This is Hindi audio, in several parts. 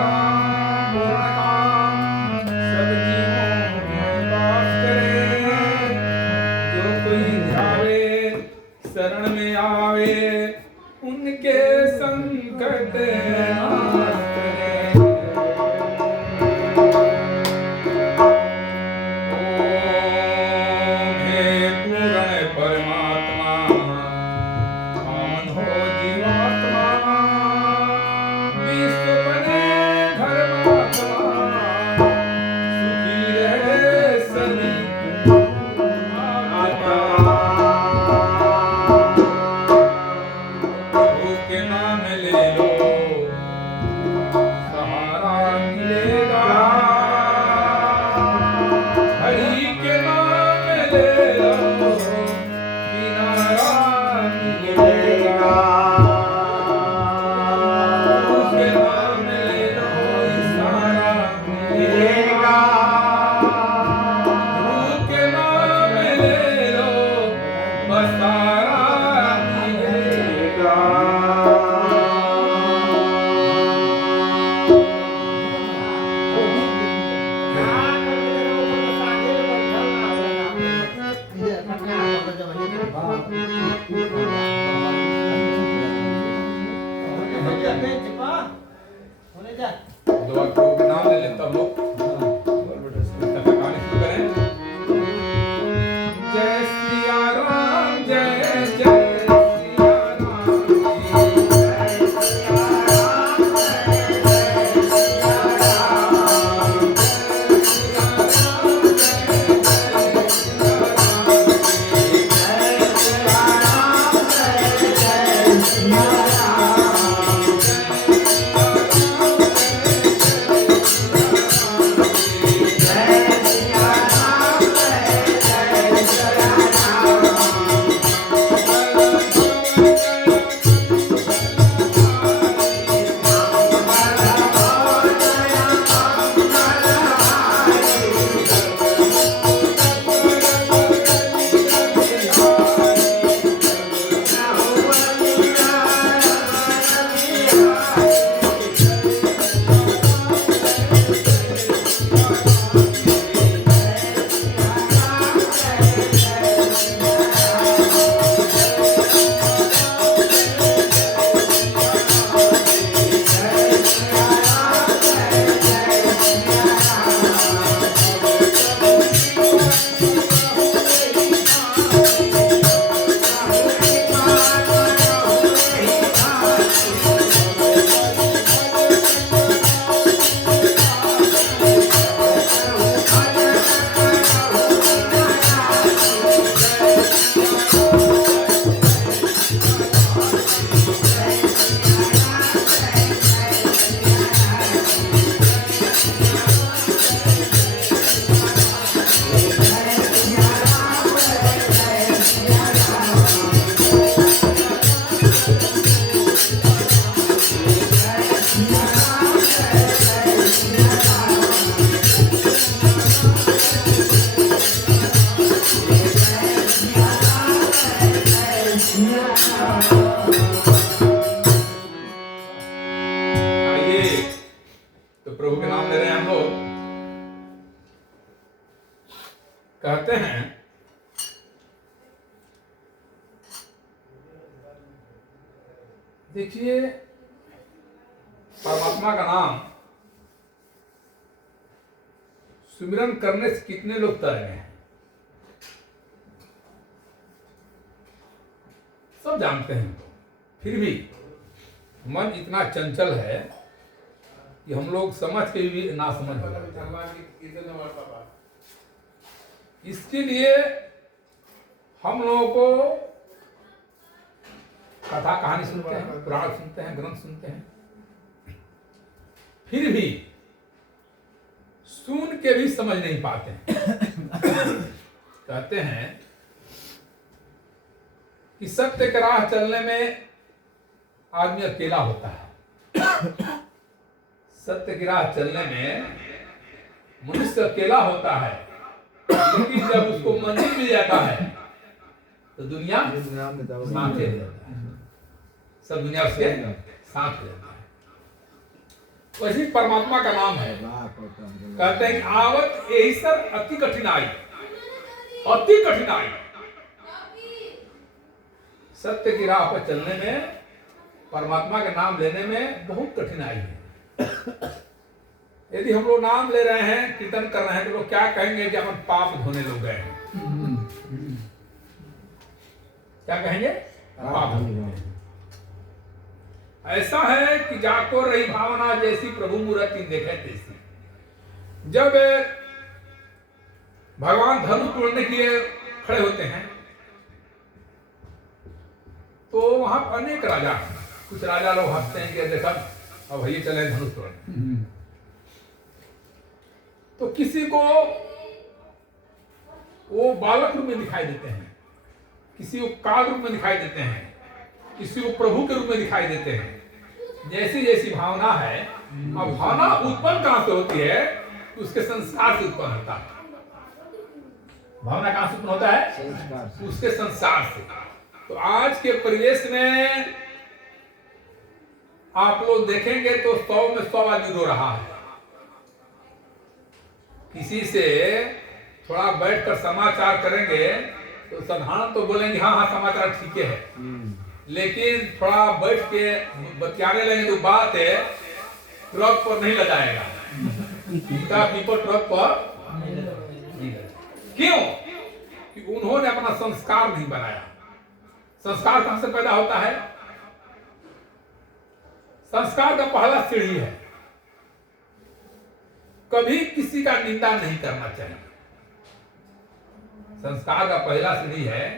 राम पूर्ण काम सब जीवों में वास करे। जो कोई ध्यावे शरण में आवे उनके संकट नाश करे। ओम हे पूर्ण परमात्मा पावन हो जीवात्मा विश्व बने धर्मात्मा सुखी रहे सभी प्रभु के नाम ले लो सहारा मिलेगा। हरि के नाम ले लो किनारा मिलेगा। उसके नाम ले लो इशारा मिलेगा। गुरु के नाम ले लो बसारा मिलेगा। दुआ प्रभु के नाम ले लेता हम लोग कहानी शुरू करें। जय सिया राम जय जय सिया राम जय सिया राम जय जय सिया राम जय सिया राम जय जय सिया राम जय सिया राम जय जय सिया राम। तो प्रभु के नाम ले रहे हैं हम लोग। कहते हैं देखिए परमात्मा का नाम सुमिरन करने से कितने लोग तर गए हैं सब जानते हैं। फिर भी मन इतना चंचल है कि हम लोग समझ के भी ना समझ हो जाते हैं। इसके लिए हम लोगों को कथा कहानी सुनते हैं, पुराण सुनते हैं, ग्रंथ सुनते हैं, फिर भी सुन के भी समझ नहीं पाते हैं। कहते हैं कि सत्य के राह चलने में आदमी अकेला होता है। सत्य की राह चलने में मनुष्य अकेला होता है, लेकिन जब उसको मंदिर मिल जाता है तो दुनिया साथ ले जाता है, सब दुनिया उसके साथ ले जाता है। वैसे परमात्मा का नाम है। कहते हैं कि आवत यही सर अति कठिनाई, अति कठिनाई। सत्य की राह पर चलने में, परमात्मा का नाम लेने में बहुत कठिनाई है। यदि हम लोग नाम ले रहे हैं, कीर्तन कर रहे हैं, तो लोग क्या कहेंगे कि अपन पाप धोने लोग गए हैं। क्या कहेंगे? पाप धोने। ऐसा है कि जाको रही भावना जैसी प्रभु मूर्ति देखे तैसी। जब भगवान धनुष तोड़ने के लिए खड़े होते हैं तो वहां अनेक राजा, कुछ राजा लोग हंसते हैं कि देखा अब ये चले धनुष तोड़ने। तो किसी को वो बालक रूप में दिखाई देते हैं, किसी को काल रूप में दिखाई देते हैं, किसी को प्रभु के रूप में दिखाई देते हैं। जैसी जैसी भावना है, अब भावना उत्पन्न कहां से होती है? उसके संस्कार से उत्पन्न होता है। भावना कहां से उत्पन्न होता है? उसके संस्कार से। तो आज के परिवेश में आप लोग देखेंगे तो 100 में 100 आदमी रो रहा है। किसी से थोड़ा बैठकर समाचार करेंगे तो साधारण तो बोलेंगे हाँ हाँ समाचार ठीक है, लेकिन थोड़ा बैठ के बतियाने लगे तो बात है ट्रक पर नहीं लगाएगा। पीपल ट्रक पर क्यों? कि उन्होंने अपना संस्कार नहीं बनाया। संस्कार कहां से पैदा होता है? संस्कार का पहला सीढ़ी है, कभी किसी का निंदा नहीं करना चाहिए। संस्कार का पहला सीढ़ी है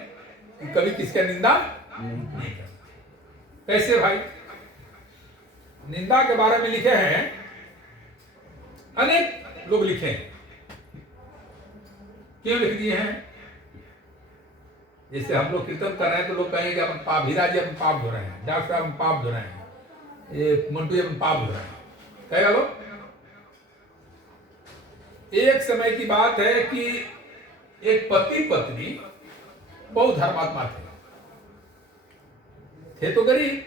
कि कभी किसी का निंदा नहीं करना। कैसे भाई? निंदा के बारे में लिखे हैं, अनेक लोग लिखे हैं। क्यों लिख दिए हैं? जैसे हम लोग कीर्तन कर रहे हैं तो लोग कहेंगे कि अपन पाप, हीरा जी अपन पाप धो रहे हैं, डॉक्टर साहब अपन पाप धो रहे हैं, ये मंटू जी अपन पाप धो रहे हैं। कहेगा लोग। एक समय की बात है कि एक पति पत्नी बहुत धर्मात्मा थे तो गरीब,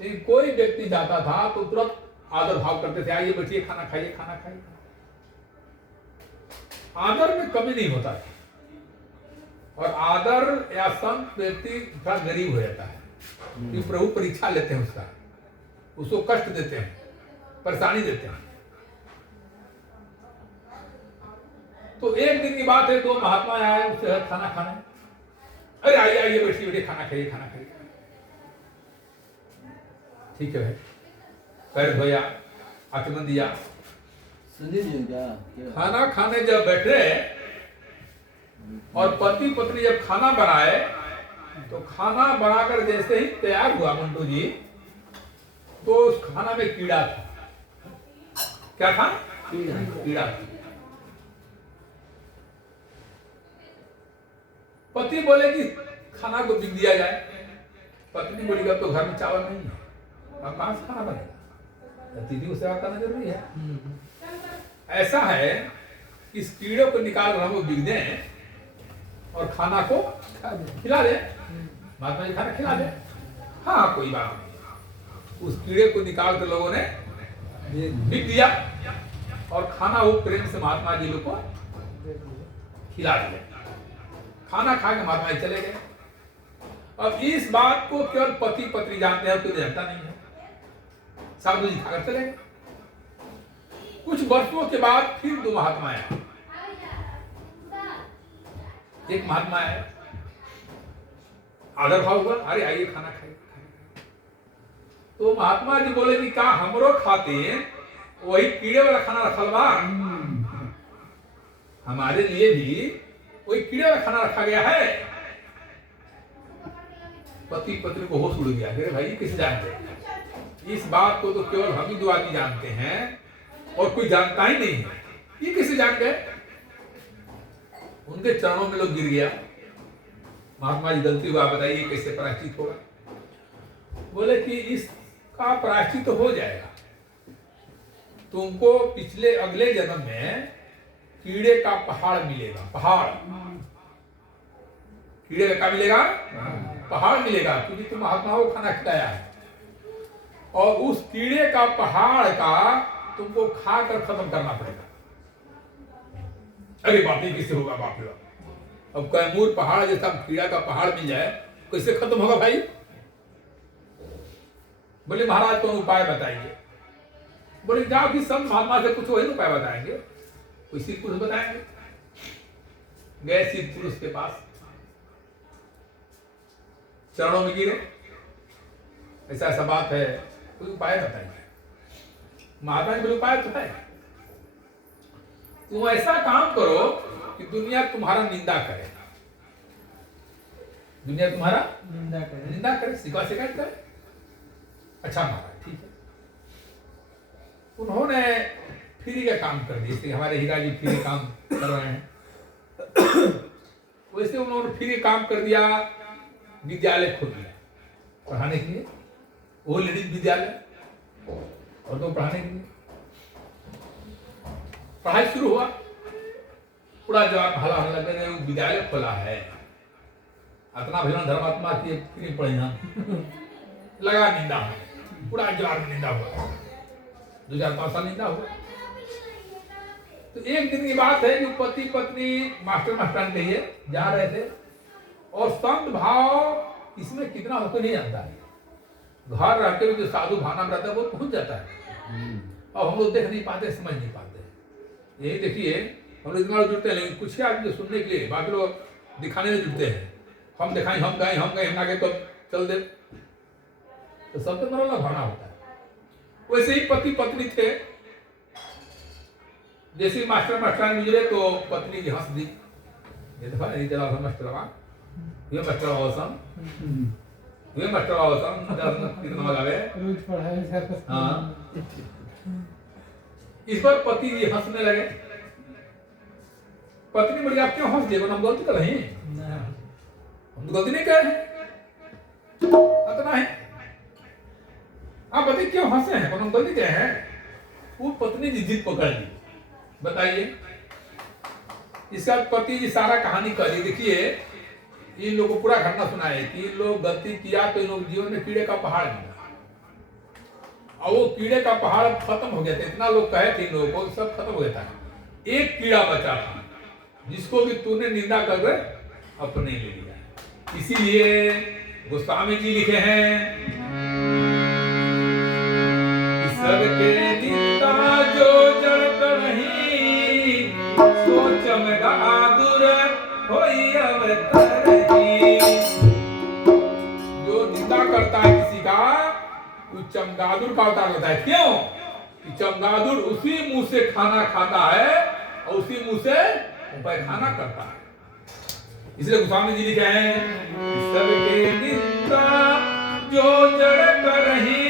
लेकिन कोई व्यक्ति जाता था तो तुरंत आदर भाव करते थे, आइए बैठिए खाना खाइए, खाना खाइए। आदर में कमी नहीं होता था। और आदर या संत व्यक्ति थोड़ा गरीब हो जाता है कि प्रभु परीक्षा लेते हैं उसका, उसको कष्ट देते हैं, परेशानी देते हैं। तो एक दिन की बात है, 2 महात्मा आए उससे खाना खाने। अरे आइए आइए बैठिए बैठिए, खाना खाइए, खाना खाइए। ठीक है भाई, पैर धोया, आचमन दिया, खाना खाने जब बैठे और पति पत्नी जब खाना बनाए तो खाना बनाकर जैसे ही तैयार हुआ मंटू जी, तो उस खाना में कीड़ा था। क्या था? कीड़ा। पति बोले कि खाना को बिक दिया जाए। पत्नी बोली तो घर में चावल नहीं है, अब कहां से खाना बनेगा? अतिथि को सेवा करना जरूरी है। ऐसा है कि इस कीड़े को निकाल कर हम लोग बिक दें और खाना को खिला दे। महात्मा जी खाना खिला दे, हाँ कोई बात नहीं। उस कीड़े को निकाल कर लोगों ने बिक दिया और खाना वो प्रेम से महात्मा जी लोग को खिला दिया। खाना खा के महात्मा जी चले गए। अब इस बात को केवल पति पत्नी जानते हैं, कोई जानता नहीं है। साधु जी खाकर चले गए। कुछ वर्षों के बाद फिर 2 महात्मा आए। एक महात्मा है, आदर भाव हुआ, अरे आइए खाना खाइए। तो महात्मा जी बोले कि का हमरो खाते वही कीड़े वाला खाना रखल बा, हमारे लिए भी वही कीड़े वाला खाना रखा गया है। पति पत्नी को होश उड़ गया, अरे भाई किसे जानते? इस बात को तो केवल हम ही 2 आदमी जानते हैं और कोई जानता ही नहीं है। ये किसे जान गए? उनके चरणों में लोग गिर गया। महात्मा जी गलती हुआ, बताइए कैसे प्रायश्चित होगा? बोले कि इसका प्रायश्चित तो हो जाएगा, तुमको पिछले अगले जन्म में कीड़े का पहाड़ मिलेगा। पहाड़, कीड़े का मिलेगा, पहाड़ मिलेगा, क्योंकि तुम महात्मा को खाना खिलाया है। और उस कीड़े का पहाड़ का तुमको खाकर खत्म करना पड़ेगा। अरे बाप रे, किससे होगा बाप रे। अब कैमूर पहाड़ जैसा कीड़ा का पहाड़ मिल जाए कैसे खत्म होगा भाई? बोले महाराज कौन उपाय बताइए। बोले जाओ कि संत महात्मा से कुछ वही उपाय बताएंगे। कोई सिद्ध पुरुष बताएंगे। गए सिद्ध पुरुष के पास, चरणों में गिरे, ऐसा ऐसा बात है, कोई उपाय बताइए। महात्मा जी बोले उपाय तो है, तुम ऐसा काम करो कि दुनिया तुम्हारा निंदा करे, दुनिया तुम्हारा निंदा करे, सिवा शिकायत करे। अच्छा महाराज ठीक है। उन्होंने फ्री का काम कर दिया, जैसे हमारे हीरा जी फ्री काम कर रहे हैं, वैसे उन्होंने फ्री काम कर दिया। विद्यालय खोल दिया पढ़ाने के लिए, वो लेडीज विद्यालय, और तो पढ़ाने के लिए पढ़ाई शुरू हुआ। पूरा जवाब भला होने लगे, विद्यालय खोला है, अपना भजन धर्मात्मा की फ्री पढ़े हम लगा निंदा, पूरा जवाब में निंदा हुआ, 2005 साल निंदा हुआ। तो एक दिन की बात है कि पति पत्नी मास्टर कहिए जा रहे थे, और संत भाव इसमें कितना होता नहीं जानता है। घर रहते हुए जो साधु भावना में रहता है वो पहुंच जाता है, और हम लोग देख नहीं पाते, समझ नहीं पाते। यही देखिए हम लोग इतना जुड़ते हैं, लेकिन कुछ ही आदमी सुनने के लिए, बाकी लोग दिखाने में जुड़ते हैं। हम दिखाएं, हम गए, हम आगे तो चल दे, तो सबसे बड़ा भावना होता है। वैसे ही पति पत्नी थे, जैसे मास्टर गुजरे तो पत्नी की हंस दी, ये देखा नहीं चला मास्टर, ये मास्टर औसम, ये मास्टर औसम कितना लगावे। हाँ, इस पर पति जी हंसने लगे। पत्नी बोली आप क्यों हंस दिए, हम गलती कर रहे हैं, हम तो गलती नहीं कर रहे हैं, इतना है, आप बताइए क्यों हंसे हैं, हम गलती क्या है। वो पत्नी जी जिद पकड़ ली, बताइए। इसका पति जी सारा कहानी करी, देखिए इन लोगों को पूरा घटना सुनाए कि इन लोग गलती किया तो इन लोग जीवन में कीड़े का पहाड़ मिला, और वो कीड़े का पहाड़ खत्म हो गया था। इतना लोग कहे थे इन लोगों को, सब खत्म हो गया था। एक कीड़ा बचा था जिसको भी तूने निंदा कर अपने ले लिया। इसीलिए गोस्वामी जी लिखे हैं, सबके निंदा जो जड़ नहीं, सो चमगादुर होई अवतरही। जो निंदा करता है किसी का, वो चमगादुर का अवतार होता है। क्यों? कि चमगादुर उसी मुंह से खाना खाता है और उसी मुंह से पैखाना करता है। इसलिए गोस्वामी जी लिखे हैं, सबके निंदा जो जड़ करही,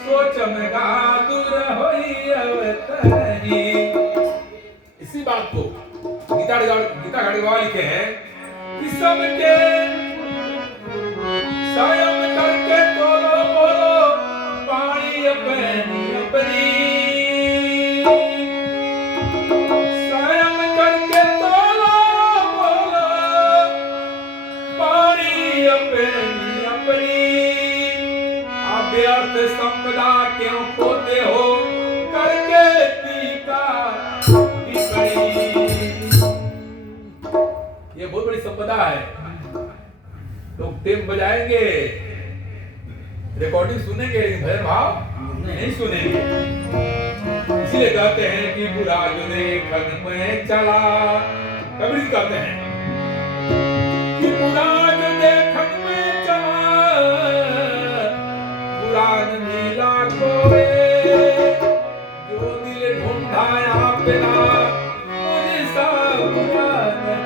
सो चमगादुर होई अवतरही। इसी बात को गीता घड़ीवाल लिखे हैं कि सबके स्वयं करके तोलो बोलो पानी अपनी अपनी, स्वयं करके तोलो बोलो पानी अपनी अपनी। अव्यर्थ संपदा क्यों खोते हो, करके टीका टिप्पणी। ये बहुत बड़ी संपदा है, लोग टेप बजाएंगे, रिकॉर्डिंग सुनेंगे, लेकिन भजन भाव नहीं सुनेंगे। इसलिए कहते हैं कि बुरा जो देखन में चला, कबीर कहते हैं कि बुरा जो देखन में चला, बुरा न मिला कोई, जो दिल ढूंढाया बिना मुझे सब बुरा न।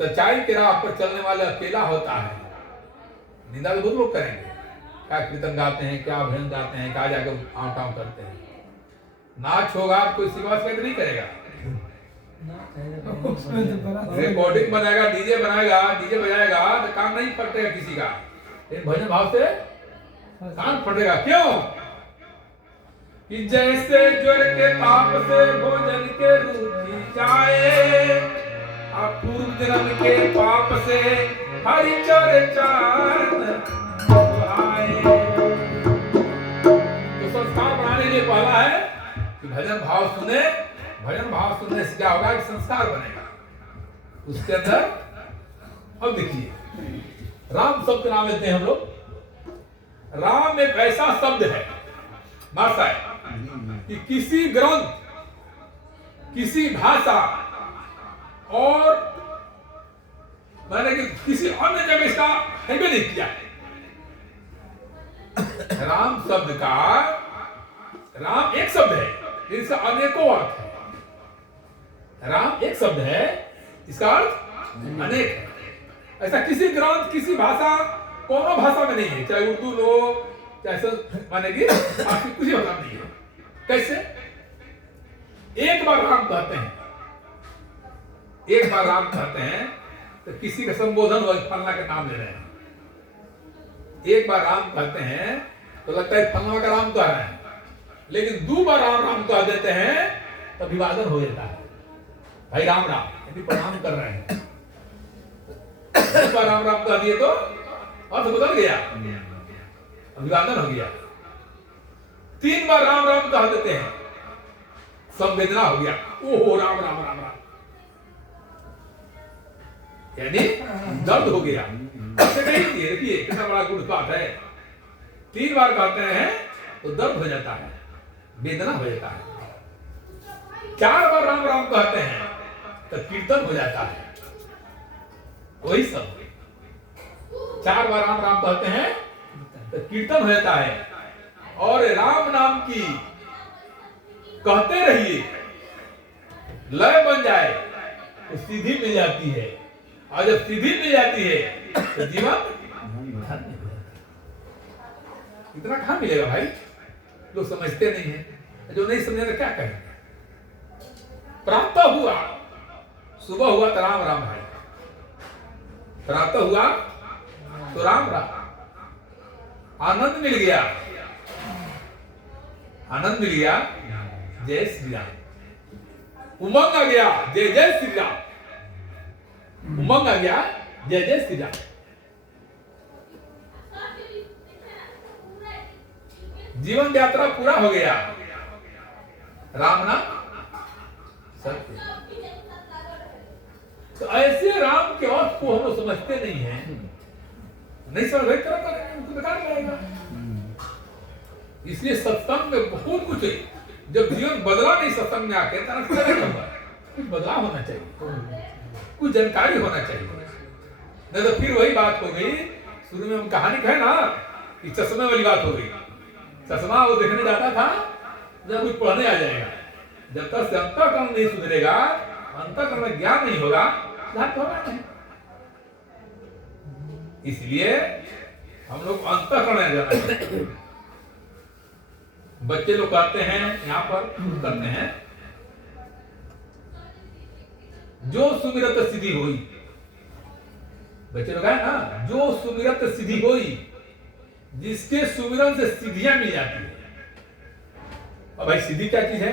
सच्चाई के राह पर चलने वाले अकेला होता है। निंदा तो बहुत लोग करेंगे, क्या कीर्तन गाते हैं, क्या भजन गाते हैं, क्या जाकर आम टाम करते हैं। नाच होगा कोई सिवा शिकायत नहीं करेगा, रिकॉर्डिंग बनाएगा, डीजे बनाएगा, डीजे बजाएगा तो काम नहीं फटेगा किसी का, लेकिन भजन भाव से काम फटेगा। क्यों? कि जैसे ज्वर के ताप से भोजन के रूठी जाए, पूर्व जन्म के पाप से हरि चरण आए। तो संस्कार बनाने के लिए पहला है कि भजन भाव सुने। भजन भाव सुनने से क्या होगा कि संस्कार बनेगा उसके अंदर। अब देखिए राम शब्द नाम लेते हैं हम लोग। राम एक ऐसा शब्द है भाषा है कि किसी ग्रंथ, किसी भाषा और मैंने कि किसी अन्य जगह इसका है भी नहीं किया। राम शब्द का, राम एक शब्द है, इसका अनेकों अर्थ है। राम एक शब्द है, इसका अर्थ अनेक है। ऐसा किसी ग्रंथ, किसी भाषा, कोनो भाषा में नहीं है, चाहे उर्दू लो, चाहे माने कि आपकी कुछ भाषा नहीं है। कैसे? एक बार राम कहते हैं, एक बार राम कहते हैं तो किसी का संबोधन हो, फलना का नाम ले रहे हैं। एक बार राम कहते हैं तो लगता है फलना का राम कह रहे हैं, लेकिन दो बार राम राम कह देते हैं तो विवादन हो जाता है। भाई राम राम यदि प्रणाम कर रहे हैं, दो बार राम राम कह दिए तो अर्थ बदल गया, अभिवादन हो गया। तीन बार राम राम कह देते हैं, संवेदना हो गया, ओहो राम राम राम राम, यानी दर्द हो गया। देखिए कितना बड़ा गुण बात है। तीन बार कहते हैं तो दर्द हो जाता है, वेदना हो जाता है। चार बार राम राम कहते हैं तो कीर्तन हो जाता है। वही सब, चार बार राम राम कहते हैं तो कीर्तन हो जाता है। और राम नाम की कहते रहिए, लय बन जाए तो सीधी मिल जाती है, और जब सीधी मिल जाती है तो जीवन इतना कहां मिलेगा भाई? लोग समझते नहीं है। जो नहीं समझे क्या कहेंगे? प्रातः हुआ, सुबह हुआ तो राम राम है, प्रातः हुआ तो राम राम। आनंद मिल गया, आनंद मिल गया, जय श्री राम। उमंग आ गया, जय जय श्री राम। उमंग आ गया, जय जय श्री राम। जीवन यात्रा पूरा हो गया, राम नाम सत्य। तो ऐसे राम के अर्थ को हम लोग समझते नहीं है, नहीं समझ रहे उनको बेकार लगेगा। इसलिए सत्संग में बहुत कुछ है। जब जीवन बदला नहीं सत्संग में आके कुछ बदलाव होना चाहिए, कुछ जानकारी होना चाहिए। नहीं तो फिर वही बात हो गई, शुरू में हम कहानी कहे ना कि चश्मे वाली बात हो गई। चश्मा वो देखने जाता था, जब कुछ पढ़ने आ जाएगा। जब तक से अंतःकरण नहीं सुधरेगा, अंतःकरण में ज्ञान नहीं होगा, लाभ होगा नहीं। इसलिए हम लोग अंतःकरण जाना चाहिए। बच्चे लोग कहते हैं, यहाँ पर करते हैं, जो सुमिरत सिद्धि हुई। बच्चे लोग है ना, जो सुमिरत सिद्धि हुई, जिसके सुमिरन से सिद्धियां मिल जाती है। और भाई सिद्धि क्या चीज है?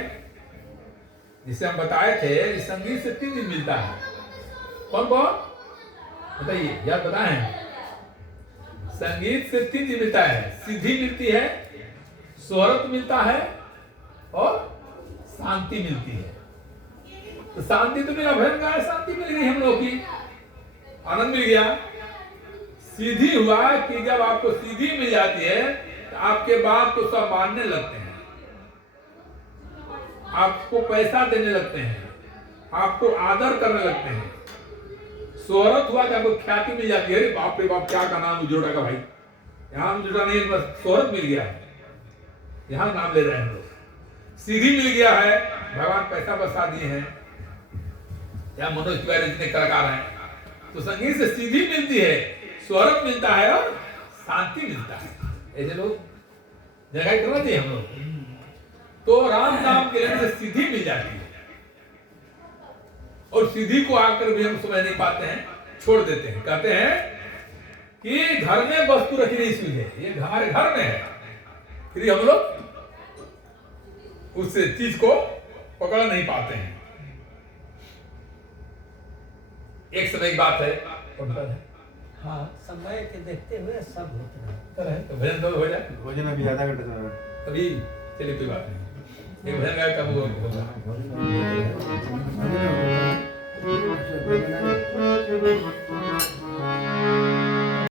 जिसे हम बताए थे कि संगीत से 3 चीज मिलता है। कौन कौन बताइए, याद बताएं। संगीत से 3 चीज मिलता है, सिद्धि मिलती है, शोहरत मिलता है और शांति मिलती है। तो शांति तो मिला, भजन गाया, शांति मिल गई हम लोग की, आनंद मिल गया। सीधी हुआ कि जब आपको सीधी मिल जाती है तो आपके बात को सब मानने लगते हैं, आपको पैसा देने लगते हैं, आपको आदर करने लगते हैं। शोहरत हुआ कि आपको ख्याति मिल जाती है, अरे बाप रे बाप क्या का नाम उजोड़ा का भाई, यहाँ उजोड़ा नहीं, बस शोहरत मिल गया है, यहाँ नाम ले रहे हैं लोग। सीधी मिल गया है, भगवान पैसा बसा दिए हैं, या मनोज तिवारी जितने कलाकार हैं। तो संगीत से सीधी मिलती है, स्वरत मिलता है और शांति मिलता है। ऐसे लोग जगह करना चाहिए हम लोग। तो राम नाम के लेने से सीधी मिल जाती है, और सीधी को आकर भी हम समझ नहीं पाते हैं, छोड़ देते हैं। कहते हैं कि घर में वस्तु रखी नहीं सुझे, ये हमारे घर में है, फिर हम लोग उस चीज को पकड़ नहीं पाते हैं। एक समय की बात है और है हाँ, समय के देखते हुए सब होता है। तो है, तो भजन तो हो जाए भोजन अभी आधा घंटे से अभी। चलिए कोई बात नहीं, एक भजन गाया तब वो होगा। भोजन